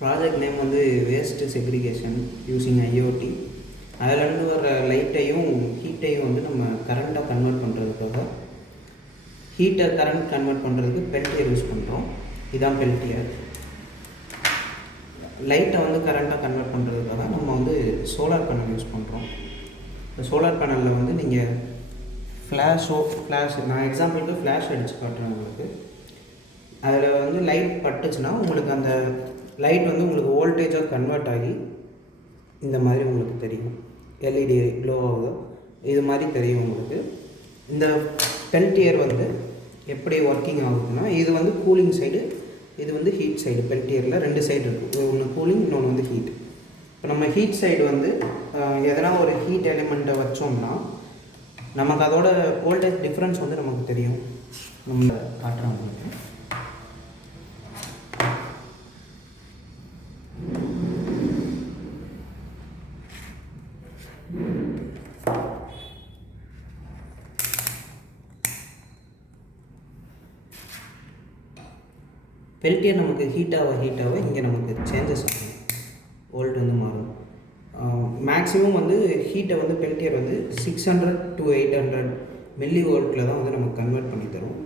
Project name வந்து waste segregation using IoT. அதிலேருந்து வர லைட்டையும் ஹீட்டையும் வந்து நம்ம கரண்ட்டாக கன்வெர்ட் பண்ணுறதுக்காக ஹீட்டை கரண்ட் கன்வெர்ட் பண்ணுறதுக்கு பெல்டியர் யூஸ் பண்ணுறோம். இதுதான் பெல்டியர். லைட்டை வந்து கரண்ட்டாக கன்வெர்ட் பண்ணுறதுக்காக நம்ம வந்து சோலார் பேனல் யூஸ் பண்ணுறோம். இந்த சோலார் பேனலில் வந்து நீங்கள் ஃப்ளாஷ் நான் எக்ஸாம்பிளுக்கு ஃப்ளாஷ் அடித்து காட்டுறேன் உங்களுக்கு. அதில் வந்து லைட் பட்டுச்சுன்னா உங்களுக்கு அந்த லைட் வந்து உங்களுக்கு வோல்டேஜாக கன்வெர்ட் ஆகி இந்த மாதிரி உங்களுக்கு தெரியும். எல்இடி க்ளோ ஆகுது, இது மாதிரி தெரியும் உங்களுக்கு. இந்த பெல்டியர் வந்து எப்படி ஒர்க்கிங் ஆகுதுன்னா, இது வந்து கூலிங் சைடு, இது வந்து ஹீட் சைடு. பெல்டியரில் 2 சைடு இருக்குது, ஒன்று கூலிங், இன்னொன்று வந்து ஹீட். இப்போ நம்ம ஹீட் சைடு வந்து எதனா ஒரு ஹீட் எலிமெண்ட்டை வச்சோம்னா நமக்கு அதோட வோல்டேஜ் டிஃப்ரென்ஸ் வந்து நமக்கு தெரியும். நம்ம காட்டுறோம் உங்களுக்கு. பெல்டியர் நமக்கு ஹீட்டாக இங்கே நமக்கு சேஞ்சஸ் ஆகும், வோல்ட் வந்து மாறும். மேக்ஸிமம் வந்து ஹீட்டை வந்து பெல்டியர் வந்து 600 to 800 மில்லி வோல்ட்டில் தான் வந்து நமக்கு கன்வெர்ட் பண்ணி தரும்.